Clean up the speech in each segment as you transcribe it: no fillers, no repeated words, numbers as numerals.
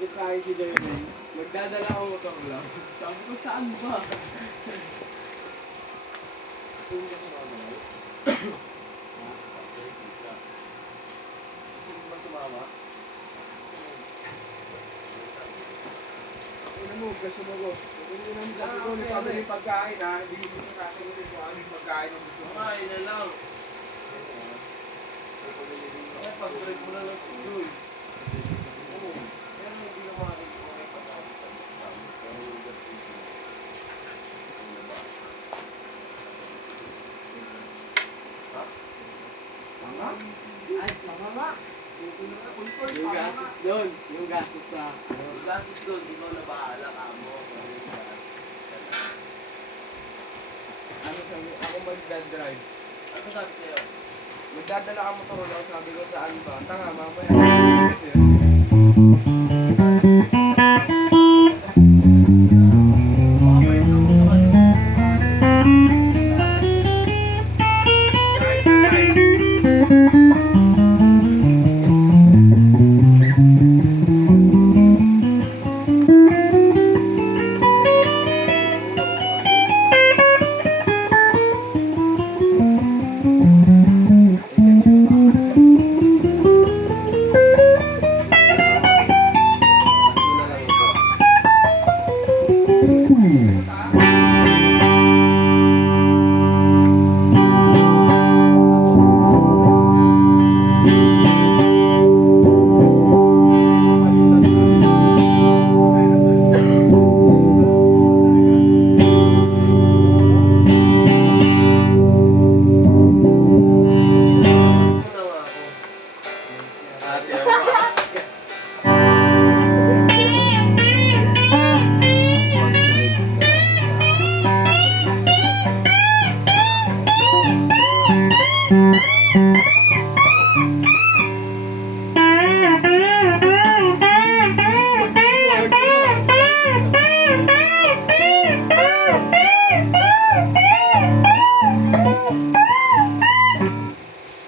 Bakit tayo si Jermaine? Magdadala ako motor lang. Sabi ko, saan ba? Saan ba sumama? Saan ba sumama? Ano mo, gusto mo ko? Hindi naman sabi ko, nagpabili yung pagkain ha. Hindi ko sasagutin kung ano yung pagkain ang gusto mo. Kumain na lang. Ay, pag-break mo na lang si Joy. Oo. Pero hindi na makikita pagkain sa sabi. Pero yung gusto mo. Ha? Tama? Ay, tama nga. Yung gastos doon. Yung gastos sa... Yung gastos doon, ikaw na bahala ka mo. Ano sabi? Ako mag-drive. Ano sabi sa'yo? Magdadala ka motor lang. Sabi ko saan ba? Tanga, mamaya. Kasi...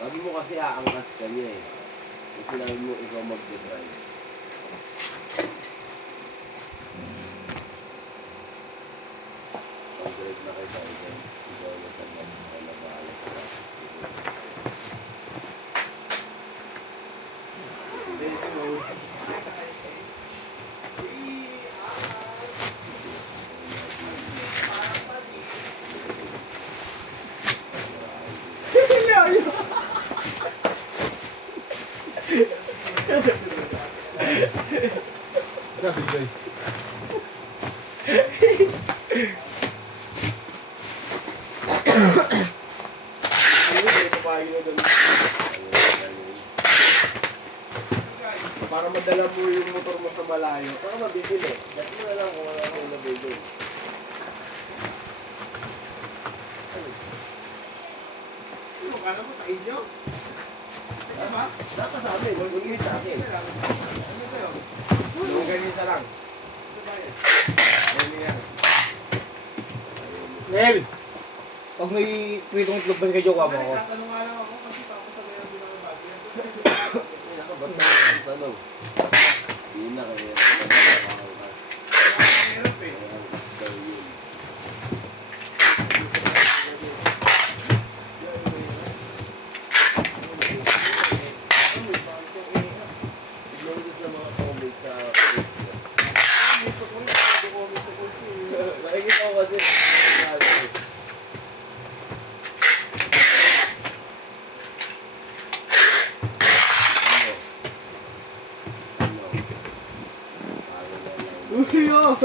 Sabi mo kasi aangkas ka niya eh. Kasi sinabi mo ikaw mag-drive. Pag-drive na kayo tayo dyan. Ikaw na sa gas. Ikaw na bahala sa gas. Sabi ko para madala mo yung motor mo sa malayo. Para mabibili. Dati mo na lang kung wala kang nabibili. Ano ka na mo sa inyo? Diba? Dapat sa amin. Magulingin sa akin. Ano sa'yo? Yung ganyan lang. Ano ba yan? Ganyan. Nel! Pag may pritong itlog ba kay Jowa mo ako? Tatanong nga lang ako kasi pa ako sa bayan din ako budget. Ba't na ang tanong? Hindi na kaya nakakangkas. Hirap eh. Kaya ang daw yun. Tignan mo sa mga comments sa Facebook. Nakikita ko kasi Uy, oh!